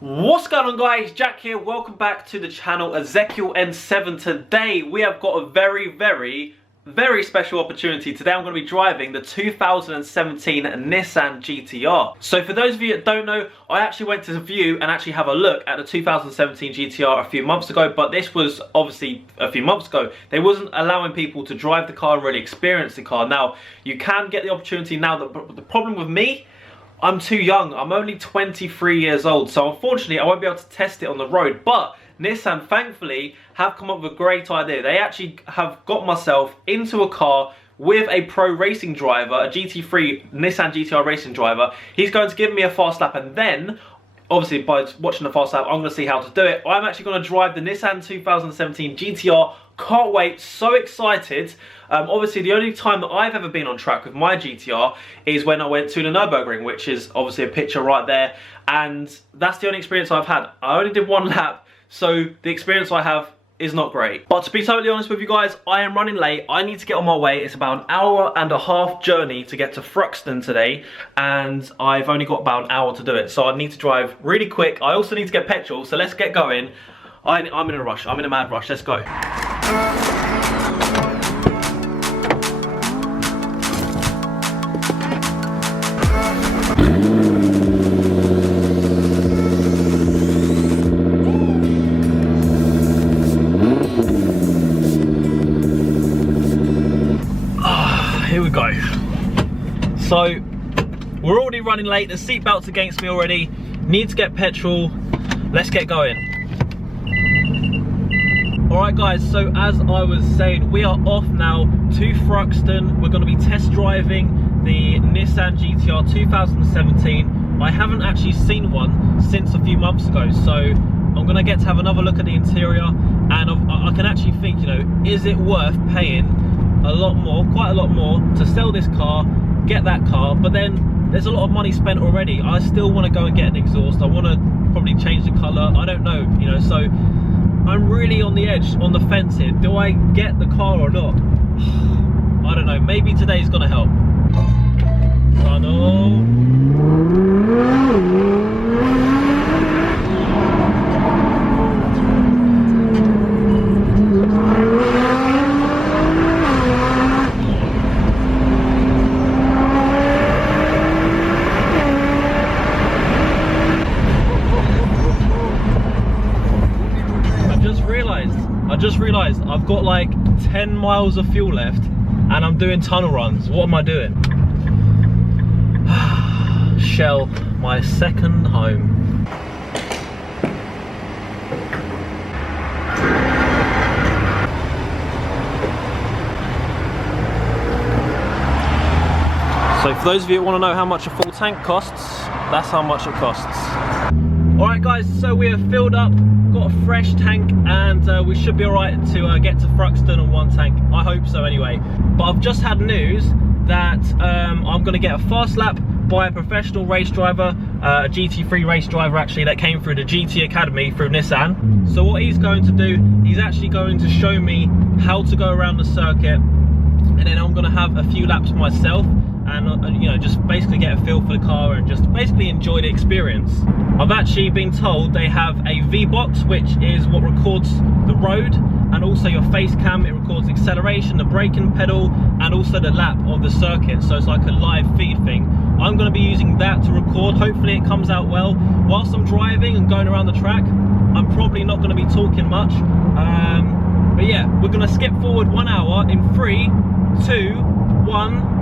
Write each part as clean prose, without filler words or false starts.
What's going on, guys? Jack here. Welcome back to the channel Ezekiel N7. Today we have got a very special opportunity. Today I'm going to be driving the 2017 Nissan GTR. So for those of you that don't know, I actually went to view and actually have a look at the 2017 GTR a few months ago, but this was obviously a few months ago. They wasn't allowing people to drive the car and really experience the car. Now, you can get the opportunity now. The problem with me, I'm too young. I'm only 23 years old, so unfortunately I won't be able to test it on the road. But Nissan, thankfully, have come up with a great idea. They actually have got myself into a car with a pro racing driver, a GT3 Nissan GTR racing driver. He's going to give me a fast lap, and then, obviously, by watching the fast lap, I'm going to see how to do it. I'm actually going to drive the Nissan 2017 GTR. Can't wait, so excited. Obviously, the only time that I've ever been on track with my GTR is when I went to the Nürburgring, which is obviously a picture right there. And that's the only experience I've had. I only did one lap, so the experience I have is not great. But to be totally honest with you guys, I am running late. I need to get on my way. It's about an hour-and-a-half journey to get to Thruxton today, and I've only got about an hour to do it. So I need to drive really quick. I also need to get petrol, so let's get going. I'm in a rush. I'm in a mad rush. Let's go. Here we go. So we're already running late. The seatbelt's against me already. Need to get petrol. Let's get going. Alright guys, so as I was saying, we are off now to Thruxton. We're going to be test driving the Nissan GTR 2017. I haven't actually seen one since a few months ago, so I'm going to get to have another look at the interior, and I can actually think, you know, is it worth paying a lot more, quite a lot more, to sell this car, get that car? But then there's a lot of money spent already. I still want to go and get an exhaust. I want to probably change the colour. I don't know, you know, so I'm really on the edge, on the fence here. Do I get the car or not? I don't know. Maybe today's gonna help. Tunnel. I just realised I've got like 10 miles of fuel left and I'm doing tunnel runs. What am I doing? Shell, my second home. So for those of you that want to know how much a full tank costs, that's how much it costs. Alright guys, so we have filled up, got a fresh tank, and we should be alright to get to Thruxton on one tank. I hope so anyway. But I've just had news that I'm going to get a fast lap by a professional race driver, a GT3 race driver actually, that came through the GT Academy through Nissan. So what he's going to do, he's actually going to show me how to go around the circuit, and then I'm going to have a few laps myself, and you know, just basically get a feel for the car and just basically enjoy the experience. I've actually been told they have a V-Box, which is what records the road, and also your face cam. It records acceleration, the braking pedal, and also the lap of the circuit, so it's like a live feed thing. I'm going to be using that to record. Hopefully it comes out well. Whilst I'm driving and going around the track, I'm probably not going to be talking much, but yeah, we're going to skip forward 1 hour in 3, 2, 1.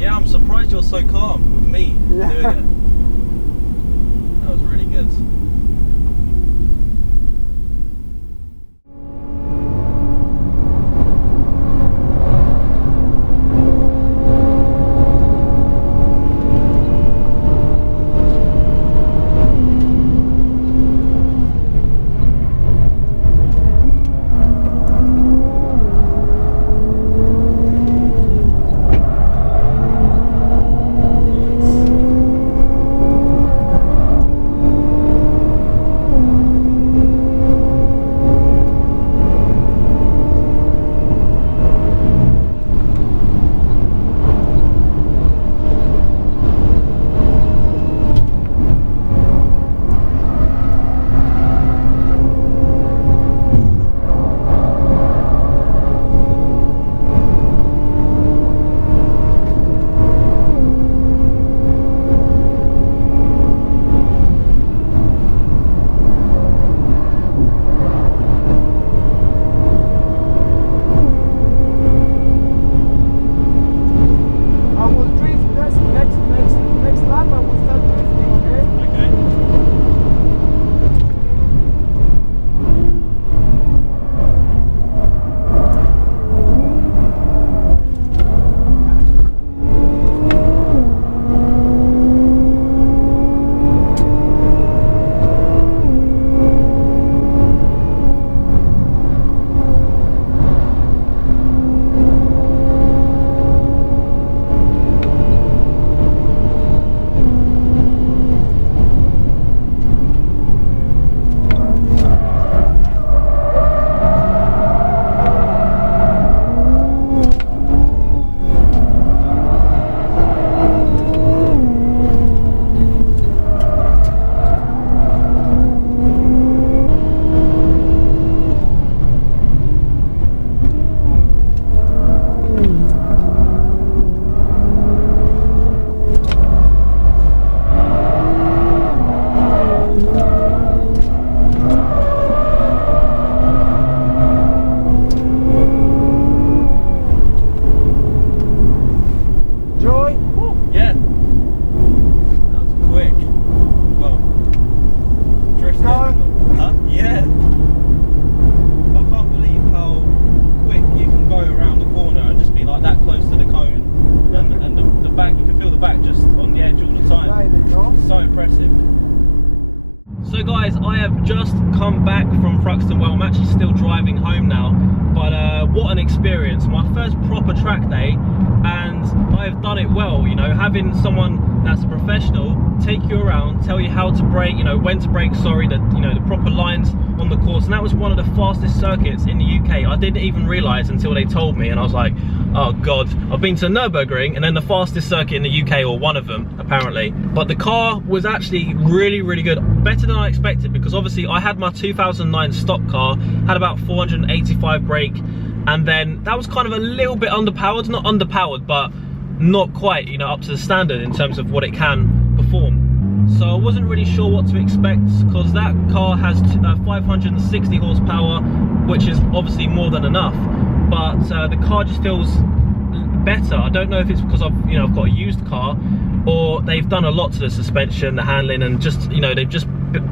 Yeah, I'm surprised you're so calm with me doing it. That was really good. So guys, I have just come back from Thruxton. Well, I'm actually still driving home now, but what an experience. My first proper track day, and I've done it well, you know, having someone that's a professional take you around, tell you how to brake, you know, when to brake, sorry, the proper lines on the course. And that was one of the fastest circuits in the UK. I didn't even realize until they told me, and I was like, oh god. I've been to Nürburgring and then the fastest circuit in the UK, or one of them apparently, but the car was actually really, really good, better than I expected, because obviously I had my 2009 stock car, had about 485 brake, and then that was kind of a little bit underpowered, not underpowered, but not quite, you know, up to the standard in terms of what it can perform. So I wasn't really sure what to expect, because that car has 560 horsepower, which is obviously more than enough, but the car just feels better. I don't know if it's because I've got a used car, or they've done a lot to the suspension, the handling, and just, you know, they've just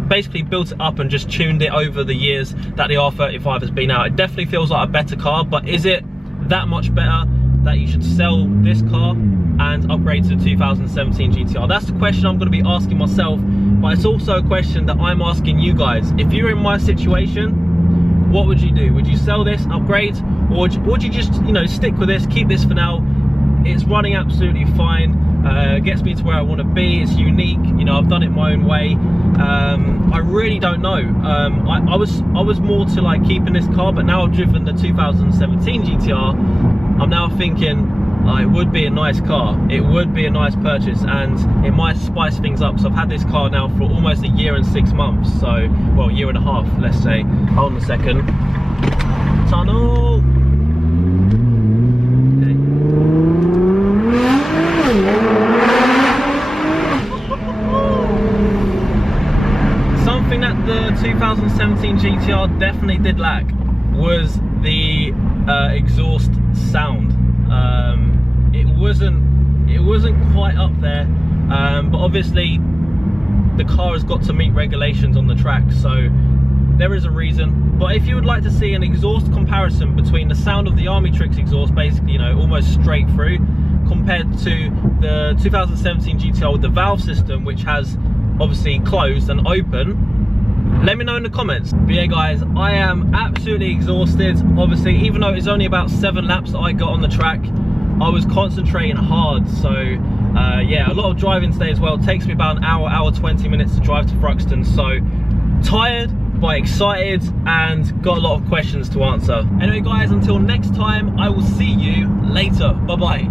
basically built it up and just tuned it over the years that the R35 has been out. It definitely feels like a better car, but is it that much better that you should sell this car and upgrade to the 2017 GTR? That's the question I'm going to be asking myself, but it's also a question that I'm asking you guys. If you're in my situation, what would you do? Would you sell this, upgrade, or would you just, you know, stick with this, keep this for now? It's running absolutely fine, gets me to where I want to be, it's unique, you know, I've done it my own way. I really don't know. I was more to like keeping this car, but now I've driven the 2017 GTR, I'm now thinking, it would be a nice car, it would be a nice purchase, and it might spice things up. So I've had this car now for almost a year and 6 months, so, well, a year and a half, let's say. Hold on a second. Tunnel! Okay. Something that the 2017 GTR definitely did lack was the exhaust sound. It wasn't it wasn't quite up there, but obviously the car has got to meet regulations on the track, so there is a reason. But if you would like to see an exhaust comparison between the sound of the Armytrix exhaust, basically, you know, almost straight through, compared to the 2017 GTR with the valve system, which has obviously closed and open, let me know in the comments. But yeah guys, I am absolutely exhausted. Obviously, even though it's only about 7 laps that I got on the track, I was concentrating hard. So yeah, a lot of driving today as well. It takes me about an hour 20 minutes to drive to Thruxton. So tired but excited and got a lot of questions to answer. Anyway guys, until next time, I will see you later. Bye bye.